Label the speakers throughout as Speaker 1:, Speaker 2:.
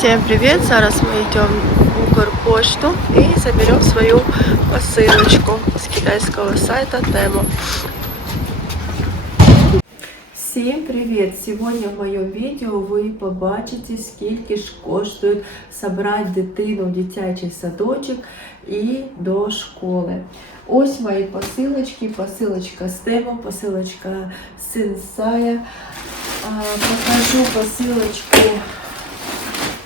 Speaker 1: Всем привет! Зараз мы идем в Укрпошту и заберем свою посылочку с китайского сайта Тему. Всім привіт! Сьогодні в моєму відео ви побачите, скільки ж коштує собрати дитину в дитячий садочок і до школи. Ось мої посилочки, посилочка з тему, посилочка з Сенсая. А, Покажу посилочку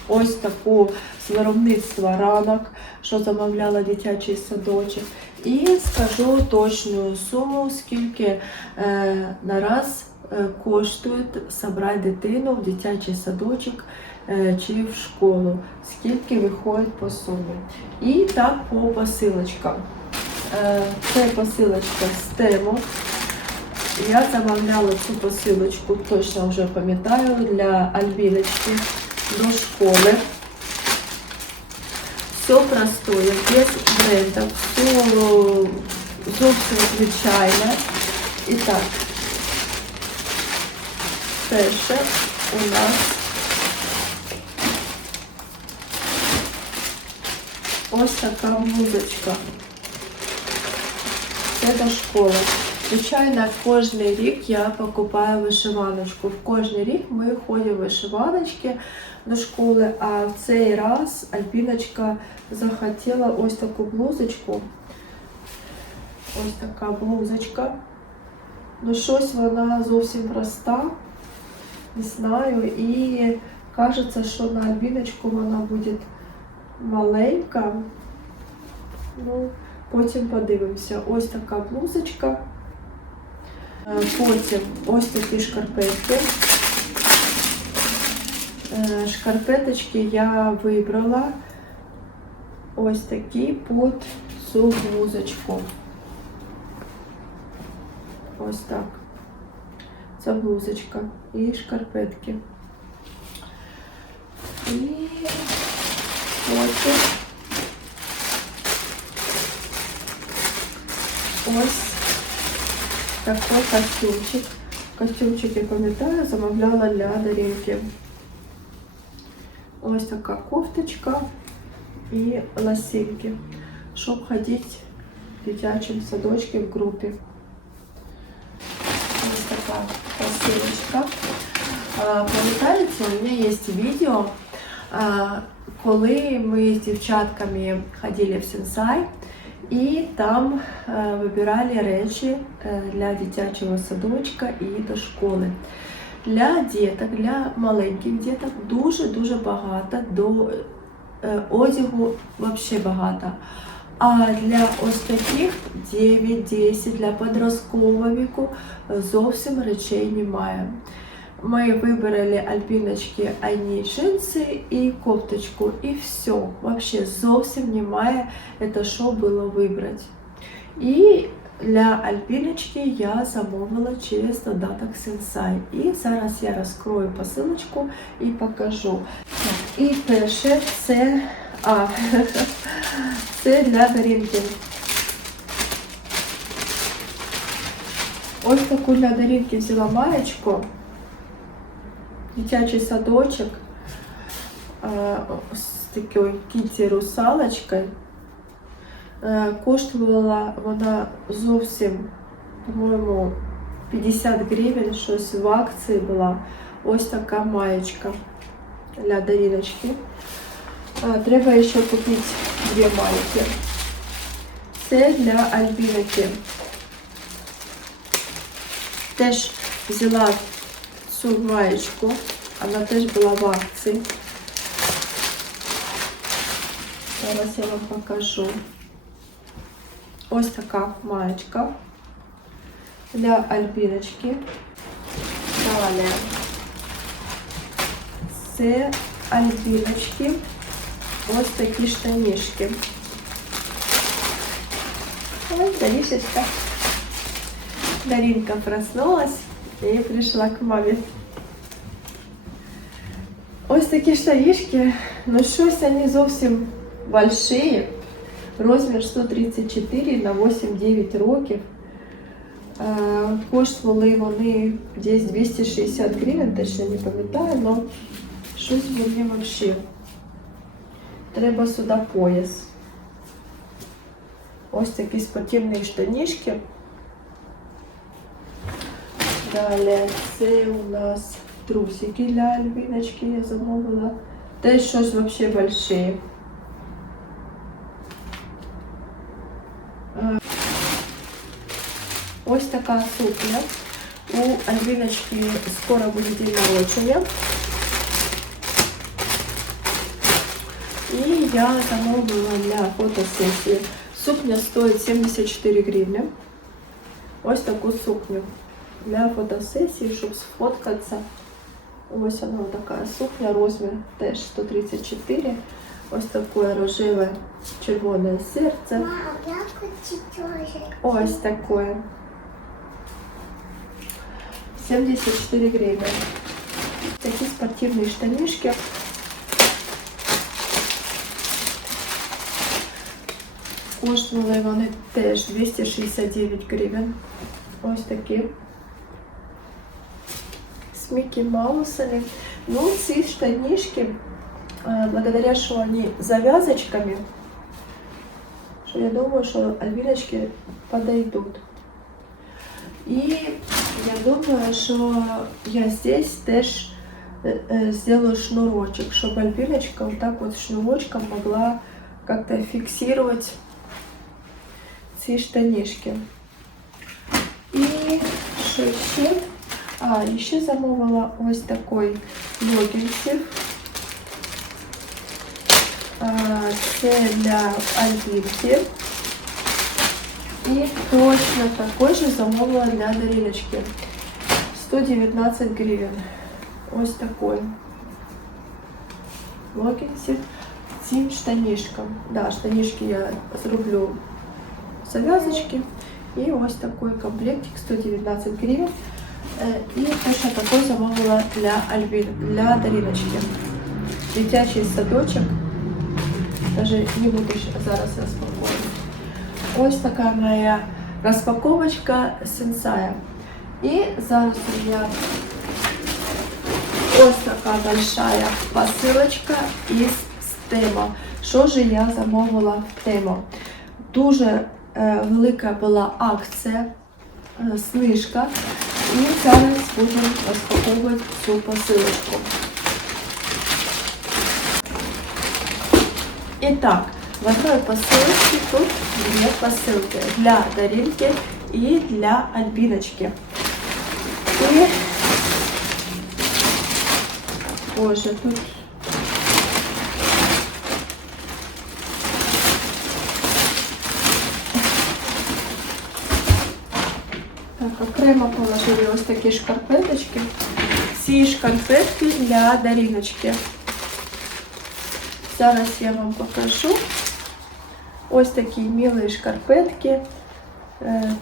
Speaker 1: Ось таку з виробництва ранок, що замовляла дитячий садочок. І скажу точну суму, скільки е, на раз е, коштує собрати дитину в дитячий садочок е, чи в школу, скільки виходить по сумі. І так по посилочкам. Е, це посилочка з тему. Я замовляла цю посилочку, точно вже пам'ятаю, для Альбіночки до школи. Все простое, без брендов, все зовсім звичайне. І так, перше у нас ось така музичка. Це до школи. Звичайно, кожен рік я покупаю вишиваночку. В кожен рік ми ходимо вишиваночки до школи, а в цей раз Альбіночка захотіла ось таку блузочку. Ось така блузочка. Ну, щось вона зовсім проста, не знаю. І кажеться, що на Альбіночку вона буде маленька. Ну, потім подивимося. Ось така блузочка. Е, Потім ось такі шкарпетки. Е, Шкарпеточки я вибрала ось такі під цю блузочку. Ось так. Це блузочка і шкарпетки. І потім ось такий костюмчик. Костюмчик, я пам'ятаю, замовляла для Даринки. Ось така кофточка і лосинки, щоб ходити в дитячому садочку в групі. Ось така посилочка. Пам'ятаєте, у мене є відео, коли ми з дівчатками ходили в Сенсай, і там вибирали речі е, для дитячого садочка і до школи. Для діток, для маленьких діток дуже-дуже багато, до е, одягу взагалі багато. А для ось таких 9-10 для подросткового віку е, зовсім речей немає. Ми вибрали альпіночки одні джинси і кофточку, і все. Вообще зовсім немає, це що було вибрати. І для альпіночки я замовила через додаток Sensai. І зараз я розкрою посилочку і покажу. Так, і перше це, а, це для Даринки. Ось таку для Даринки взяла маєчку дитячий садочок з такою кіті русалочкою. Е, Коштувала вона зовсім, по-моєму, 50 гривень, щось в акції була. Ось така маєчка для Даріночки. Е, Треба ще купити дві майки. Це для Альбінки. Теж взяла цю маєчку. Вона теж була в акції. Зараз я вам покажу. Ось така маєчка для альбіночки. Далі. Це альбіночки. Ось такі штанішки. Ось Дарішечка. Даринка проснулась і прийшла к мамі. Ось такі штанішки, ну щось вони зовсім большие. Розмір 134 на 8-9 років. Е, Коштували вони десь 260 гривень, точно не пам'ятаю, але щось вони взагалі треба сюди пояс. Ось такі спортивні штанішки. Далі це у нас трусики для альбіночки я замовила. Теж щось вообще большие. Ось така сукня. У Альбіночки скоро буде день народження. І я замовила для фотосесії. Сукня стоїть 74 гривні. Ось таку сукню для фотосесії, щоб сфоткатися. Ось вона така сукня, розмір теж 134. Ось таке рожеве червоне серце.
Speaker 2: Мам, я хочу тоже.
Speaker 1: Ось таке. 74 гривны. Такі спортивні штанишки. Коштували вони теж 269 гривень. Ось такі. З Мікі Маусами. Ну, ці штанишки, е, благодаря, що вони з завязочками, что я думаю, что альбиночки подойдут. И я думаю, что я здесь теж э, э, сделаю шнурочек, чтобы альбиночка вот так вот шнурочком могла как-то фиксировать ці штанишки. І що ще? А, ще замовила ось такий логінсів. А, Це для альбінки. І точно такой же замовила для Дариночки. 119 гривен. Ось такой. Логінсів цим штанишкам. Да, штанишки я зроблю зав'язочки. І ось такой комплектик 119 гривен. Е, І точно такой замовила для Альбін, для Дариночки. Дитячий садочок. Даже не буду щ- зараз розпаковувати. Ось така моя розпаковочка сенсая. І зараз у мене ось така большая посилочка із Темо. Що ж я замовила в Темо? Дуже е, велика була акція, е, знижка. І зараз будемо розпаковувати цю посилочку. Итак, в одной посылке тут две посылки для Даринки и для Альбиночки. И, боже, тут так, окремо положили ось такі шкарпеточки. Ці шкарпетки для Дариночки. Зараз я вам покажу. Ось такі милі шкарпетки.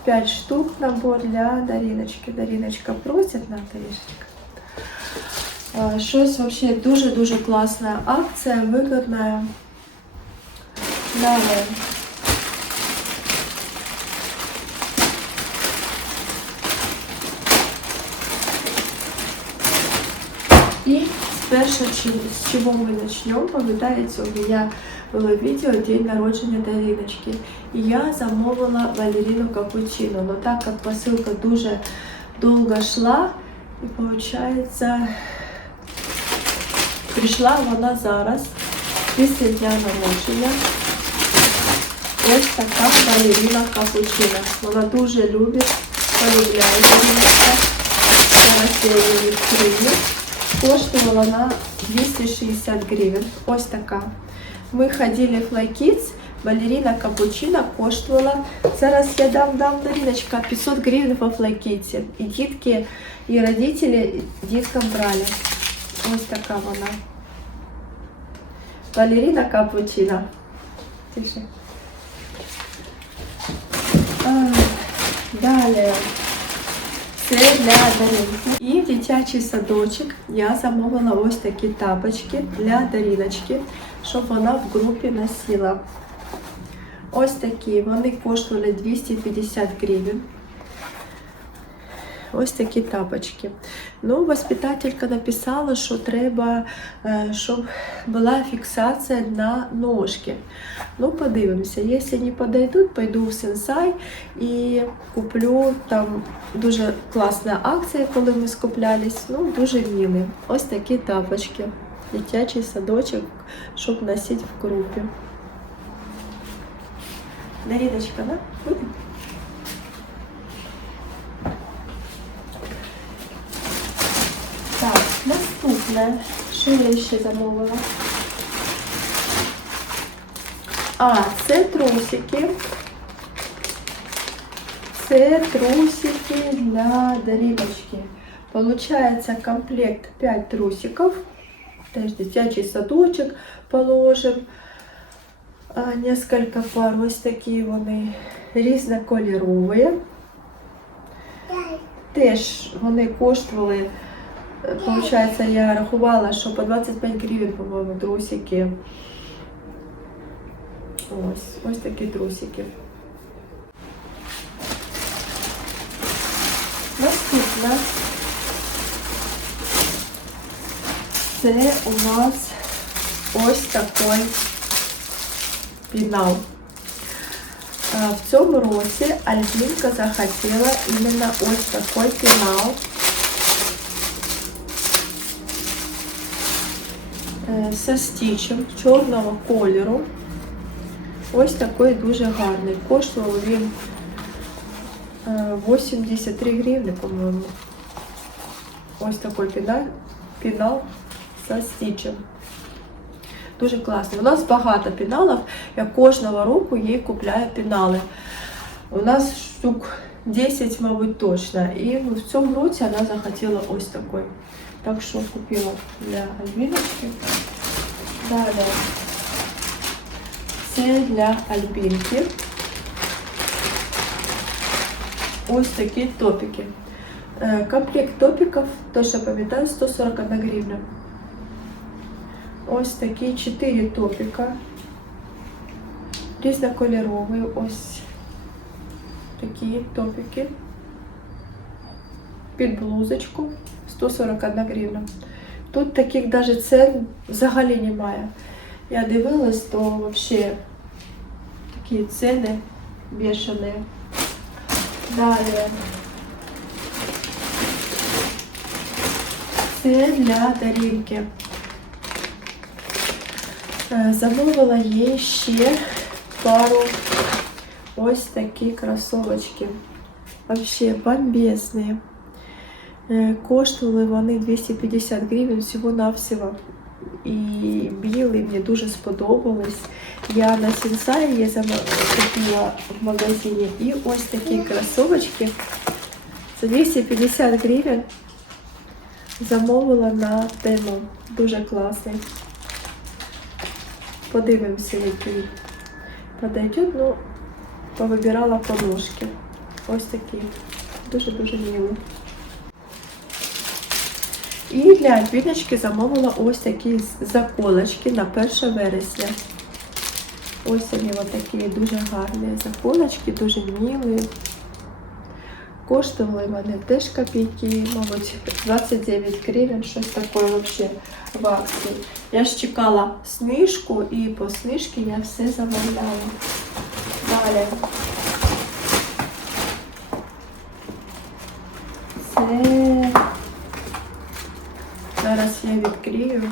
Speaker 1: 5 штук набор для Даріночки. Даріночка просить на Тарішечка. А, Щось вообще дуже-дуже класна акція, вигідна. Далі. И спершу, з чого ми почнемо, пам'ятається, у мене було відео День народження Дариночки. І я замовила балерину капучино. Но так як посилка дуже довго йшла, і виходить, прийшла вона зараз, після дня народження. Ось така балерина капучино. Вона дуже любить, полюбляє Дариночка. Зараз я її відкрию. Коштувала вона 260 гривень. Ось така. Ми ходили в Fly Kids, балерина капучино коштувала. Зараз я дам дам Дариночка 500 гривень по Fly Kids. І дітки, і родителі діткам брали. Ось така вона. Балерина капучино. Тише. А, Далі. Це для Даринки. І в дитячий садочок я замовила ось такі тапочки для Даріночки, щоб вона в групі носила. Ось такі, вони коштували 250 гривень. Ось такі тапочки. Ну, воспитателька написала, що треба, е, щоб була фіксація на ножки. Ну, подивимося. Якщо не подойдуть, пойду в сенсай і куплю там дуже класна акція, коли ми скуплялись. Ну, дуже милі. Ось такі тапочки. Дитячий садочок, щоб носити в групі. Даріночка, да? Буде? Так, наступне. Що я ще замовила? А, це трусики. Це трусики для Дариночки. Получается комплект 5 трусиков. Теж дитячий садочок положим. А, несколько пар. Ось такі вони різнокольорові. Теж вони коштували, получається, я рахувала, що по 25 гривень, по-моєму, трусики. Ось, ось такі трусики. Наступне. Це у нас ось такий пінал. Е, В цьому році Альбінка захотіла іменно ось такий пінал. Со стічем чорного кольору. Ось такий дуже гарний. Коштував він е, 83 гривні, по-моєму. Ось такий пінал, пінал со стічем. Дуже класний. У нас багато піналів. Я кожного року їй купляю пінали. У нас штук 10, мабуть, точно. І в цьому році вона захотіла ось такий. Так що купила для Альбіночки. Далі. Це для Альбінки. Ось такі топики. Е, Комплект топиків, точно пам'ятаю, 141 гривня. Ось такі 4 топіка. Різнокольорові. Ось такі топіки. Під блузочку 141 гривна. Тут таких навіть цен взагалі немає. Я дивилась, то взагалі такі ціни бешені. Далі. Це для Дарінки. Е, Замовила їй ще пару ось такі кросовочки. Вообще бомбезні. Е, Коштували вони 250 гривень всього-навсього. І білий мені дуже сподобались. Я на її зама- купила в магазині. І ось такі кросовочки. За 250 гривень замовила на тему. Дуже класний. Подивимося, який подойдет. Ну, повибирала подушки. Ось такі. Дуже-дуже милі. І для Альбіночки замовила ось такі заколочки на 1 вересня. Ось вони такі дуже гарні заколочки, дуже милі. Коштували вони теж копійки, мабуть, 29 гривень, щось таке вообще в акції. Я ж чекала знижку і по знижці я все замовляла. Далі. Це зараз я відкрию.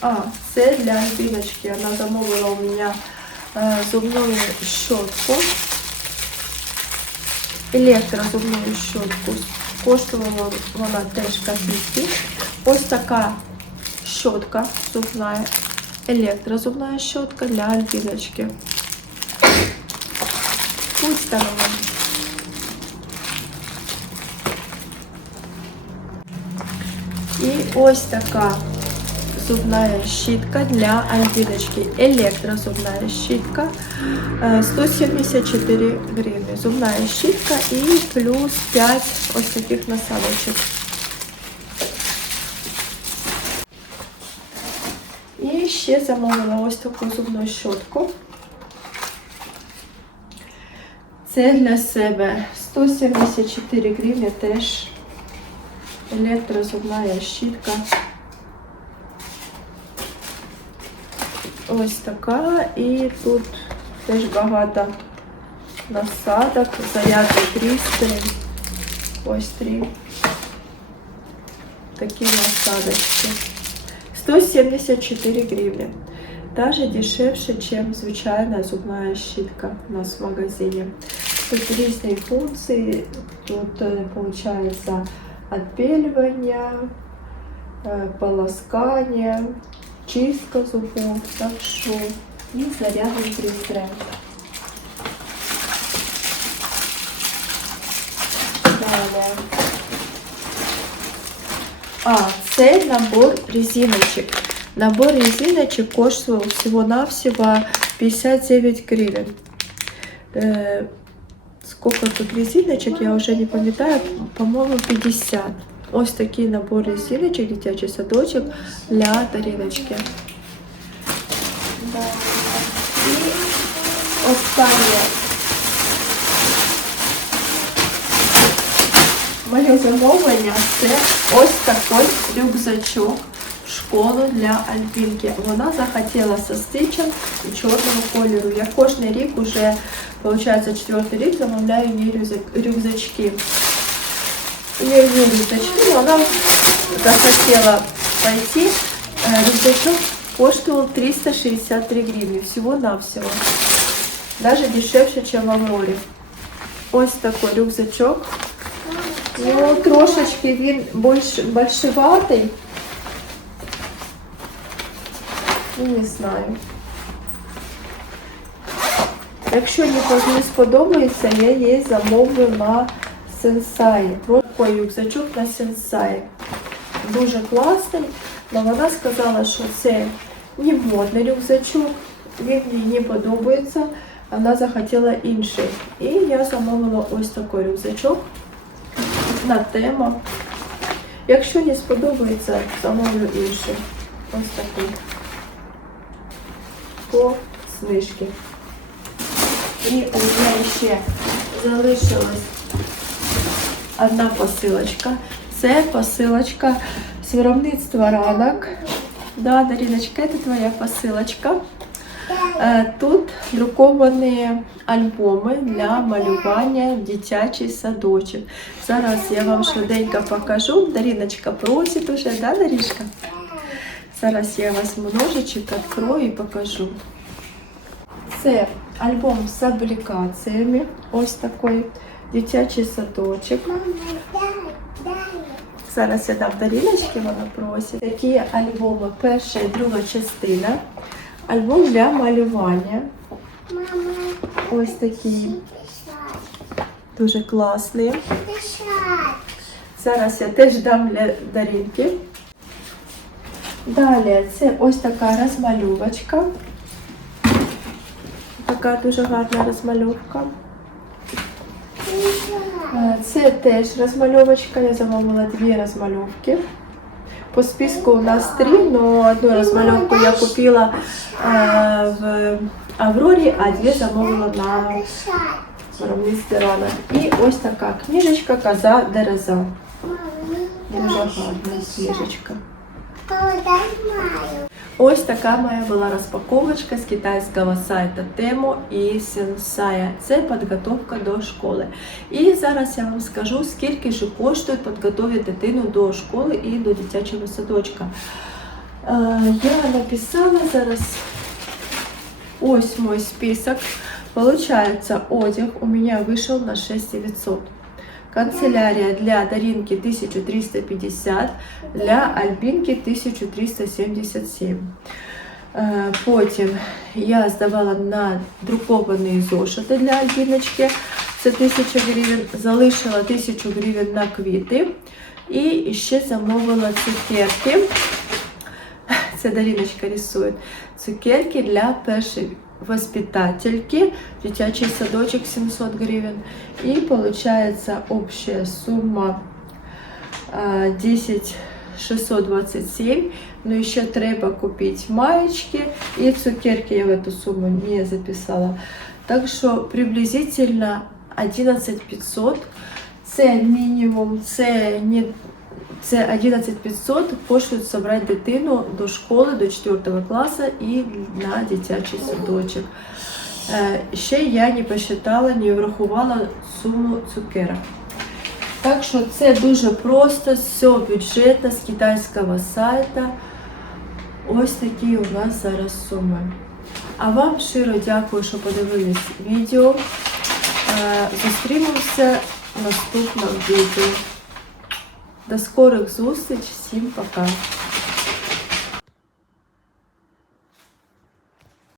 Speaker 1: А, це для Альбіночки. Вона замовила у мене е, зубную щотку. Електрозубную щотку. Коштувала вона теж копійки. Ось така щотка зубная. Електрозубная щотка для Альбіночки. Пусть там Ось така зубная щітка для Альбіночки. Електрозубная щітка. Е, 174 гривні. Зубная щітка і плюс 5 ось таких насадочок. І ще замовила ось таку зубну щотку. Це для себе 174 гривні теж електрозубна щітка. Ось така. І тут теж багато насадок, зарядний пристрій. Ось три такі насадочки. 174 гривны. Даже дешевше, чем звичайная зубная щітка у нас в магазине. Тут різні функції. Тут е, получается отбеливание, е, полоскание, чистка зубов, так що і зарядний пристрій. Далі. А, це набор резиночек. Набор резиночек коштував всего-навсего 59 гривен. Э, сколько тут резиночек, я уже не пам'ятаю, по-моєму, 50. Ось такий набор резиночек, дитячий садочок для тарілочки. Да. І останнє. Моє замовлення це ось такий рюкзачок в школу для Альбінки. Вона захотіла со стичем і чорного кольору. Я кожен рік уже, виходить, четвертий рік замовляю їй рюкзак- рюкзачки. Є її рюкзачки, вона захотіла пойти. Е, Рюкзачок коштував 363 гривні, всього-навсього. Даже дешевше, чем в Аврорі. Ось такий рюкзачок. Ну, трошечки він більш большеватий. Не знаю. Якщо по- не сподобається, я її замовлю на сенсаї. Такий рюкзачок на сенсаї. Дуже класний, але вона сказала, що це не модний рюкзачок, він їй не подобається. Вона захотіла інший. І я замовила ось такий рюкзачок на тему. Якщо не сподобається, замовлю інший. Ось такий. По знижки. І у мене ще залишилась одна посилочка. Це посилочка з виробництва ранок. Да, Даріночка, це твоя посилочка. Е, Тут друковані альбоми для малювання дитячий садочок. Зараз я вам швиденько покажу. Даріночка просить уже, да, Дарішка? Зараз я візьму ножичок, відкрою і покажу. Це альбом з аплікаціями. Ось такий дитячий садочок. Зараз я дам Даріночки, вона просить. Такі альбоми, перша і друга частина. Альбом для малювання. Ось такий дуже класний. Зараз я теж дам для Дарінки. Далі це ось така розмальовочка. Така дуже гарна розмальовка. Е, Це теж розмальовочка. Я замовила дві розмальовки. По списку у нас три, але одну розмальовку я купила е, в Аврорі, а дві замовила на виробництві ранок. І ось така книжечка Коза Дереза. Дуже гарна книжечка. Ось така моя була розпаковочка з китайського сайту Temo і Sensaya. Це підготовка до школи. І зараз я вам скажу, скільки ж коштує підготувати дитину до школи і до дитячого садочка. Е, Я написала зараз ось мой список. Получается, одяг у меня вышел на 6900. Канцелярия для Даринки 1350, для Альбинки 1377. Е, Потім я здавала на друковані зошити для Альбіночки. Це 1000 гривень, залишила 1000 гривень на квіти. І ще замовила цукерки. Це Даріночка рисує. Цукерки для першої воспитательки. Дитячий садочок 700 гривен. И получается общая сумма а, 10 627. Но еще треба купить маечки и цукерки я в эту сумму не записала. Так что приблизительно 11 500. Це мінімум, це не це 11 500 пошлють забрати дитину до школи до 4 класу і на дитячий садочок. Е, Ще я не посчитала, не врахувала суму цукерок. Так що це дуже просто, все бюджетно з китайського сайту. Ось такі у нас зараз суми. А вам щиро дякую, що подивились відео. Е, Зустрінемося в наступному відео. До скорих зустріч, всім пока!